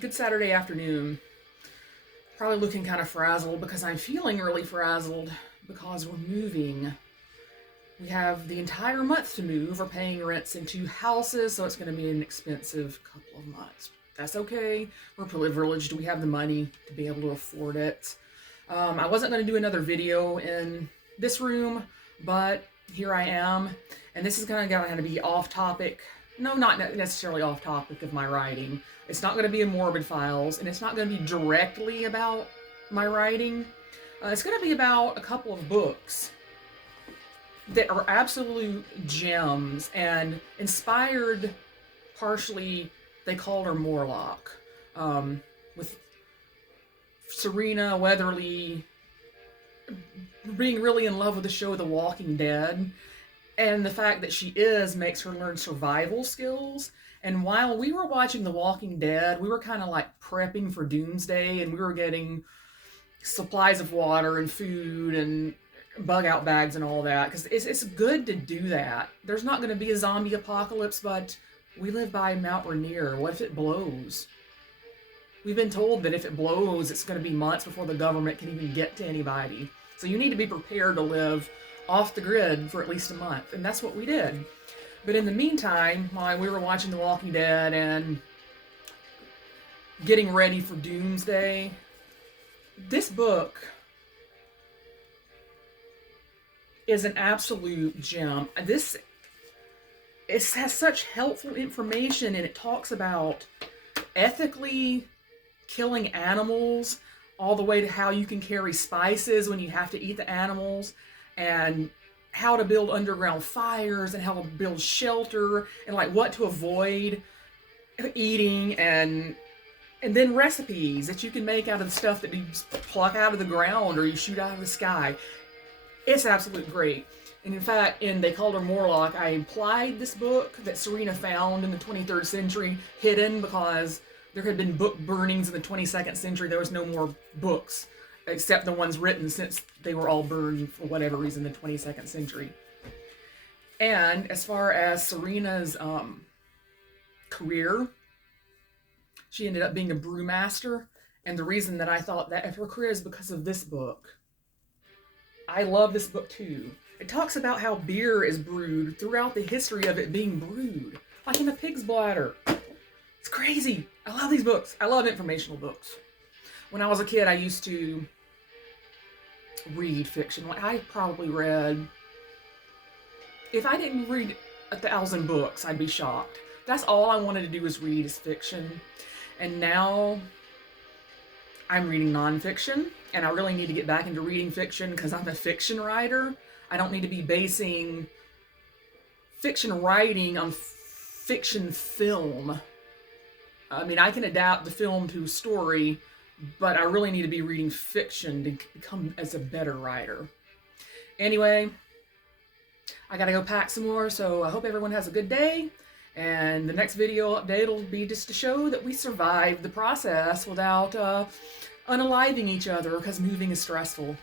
Good Saturday afternoon. Probably looking kind of frazzled because I'm feeling really frazzled because we're moving. We have the entire month to move. We're paying rents in two houses, so it's going to be an expensive couple of months. That's okay. We're privileged. We have the money to be able to afford it. I wasn't going to do another video in this room, but here I am. And this is going to be off topic. No, not necessarily off topic of my writing. It's not going to be a Morbid Files, and it's not going to be directly about my writing. It's going to be about a couple of books that are absolute gems and inspired partially, they called her Morlock, with Serena Weatherly being really in love with the show The Walking Dead. And the fact that she is makes her learn survival skills. And while we were watching The Walking Dead, we were kind of like prepping for doomsday, and we were getting supplies of water and food and bug out bags and all that, because it's good to do that. There's not going to be a zombie apocalypse, but we live by Mount Rainier. What if it blows? We've been told that if it blows, it's going to be months before the government can even get to anybody. So you need to be prepared to live off the grid for at least a month, and that's what we did. But in the meantime, while we were watching The Walking Dead and getting ready for doomsday, this book is an absolute gem. It has such helpful information, and it talks about ethically killing animals, all the way to how you can carry spices when you have to eat the animals, and how to build underground fires, and how to build shelter, and like what to avoid eating, and then recipes that you can make out of the stuff that you pluck out of the ground or you shoot out of the sky. It's absolutely great. And in fact, in They Called Her Morlock, I implied this book that Serena found in the 23rd century hidden because there had been book burnings in the 22nd century. There was no more books except the ones written, since they were all burned for whatever reason in the 22nd century. And as far as Serena's career, she ended up being a brewmaster. And the reason that I thought that of her career is because of this book. I love this book too. It talks about how beer is brewed throughout the history of it being brewed, like in a pig's bladder. It's crazy. I love these books. I love informational books. When I was a kid, I used to read fiction. Like, I probably read, if I didn't read 1,000 books, I'd be shocked. That's all I wanted to do was read is fiction. And now I'm reading nonfiction, and I really need to get back into reading fiction because I'm a fiction writer. I don't need to be basing fiction writing on fiction film. I mean, I can adapt the film to a story, but I really need to be reading fiction to become as a better writer. Anyway, I gotta go pack some more, so I hope everyone has a good day. And the next video update will be just to show that we survived the process without unaliving each other, because moving is stressful.